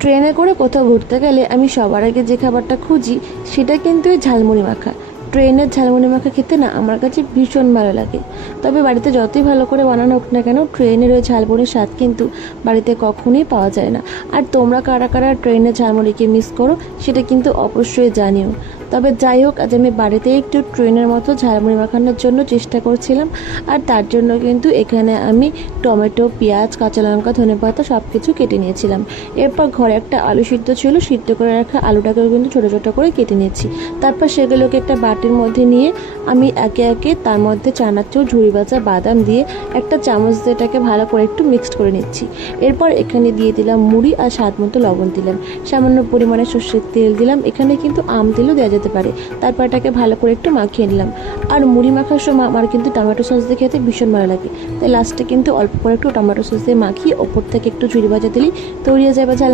ট্রেনে করে কোথাও ঘুরতে গেলে আমি সবার আগে যে খাবারটা খুঁজি সেটা কিন্তু এই ঝালমুড়ি মাখা। ট্রেনের ঝালমুড়ি মাখা খেতে না আমার কাছে ভীষণ ভালো লাগে। তবে বাড়িতে যতই ভালো করে বানানো হোক না কেন, ট্রেনের ওই ঝালমুড়ির স্বাদ কিন্তু বাড়িতে কখনোই পাওয়া যায় না। আর তোমরা কারা কারা ট্রেনের ঝালমুড়িকে মিস করো সেটা কিন্তু অবশ্যই জানিও। তবে যাই হোক, আজ আমি বাড়িতে একটু ট্রেনের মতো ঝালমুড়ি মাখানোর জন্য চেষ্টা করছিলাম। আর তার জন্য কিন্তু এখানে আমি টমেটো, পেঁয়াজ, কাঁচা লঙ্কা, ধনেপাতা সব কিছু কেটে নিয়েছিলাম। এরপর ঘরে একটা আলু সিদ্ধ ছিল, সিদ্ধ করে রাখা আলুটাকেও কিন্তু ছোটো ছোটো করে কেটে নিয়েছি। তারপর সেগুলোকে একটা বাটির মধ্যে নিয়ে আমি একে একে তার মধ্যে চানাচুর, ঝুরি ভাজা বাদাম দিয়ে একটা চামচ দিয়ে এটাকে ভালো করে একটু মিক্সড করে নিচ্ছি। এরপর এখানে দিয়ে দিলাম মুড়ি আর স্বাদ মতো লবণ দিলাম, সামান্য পরিমাণে সর্ষের তেল দিলাম, এখানে কিন্তু আম তেলও দেওয়া যেতে পারে। তারপর এটাকে ভালো করে একটু মাখিয়ে নিলাম। আর মুড়ি মাখার সময় আমার কিন্তু টমেটো সস দিয়ে খেতে ভীষণ ভালো লাগে, তাই লাস্টে কিন্তু অল্প করে একটু টমেটো সস দিয়ে মাখিয়ে ওপর থেকে একটু ঝুরি ভাজা দিলেই তৈরি হয়ে যাবে ঝাল।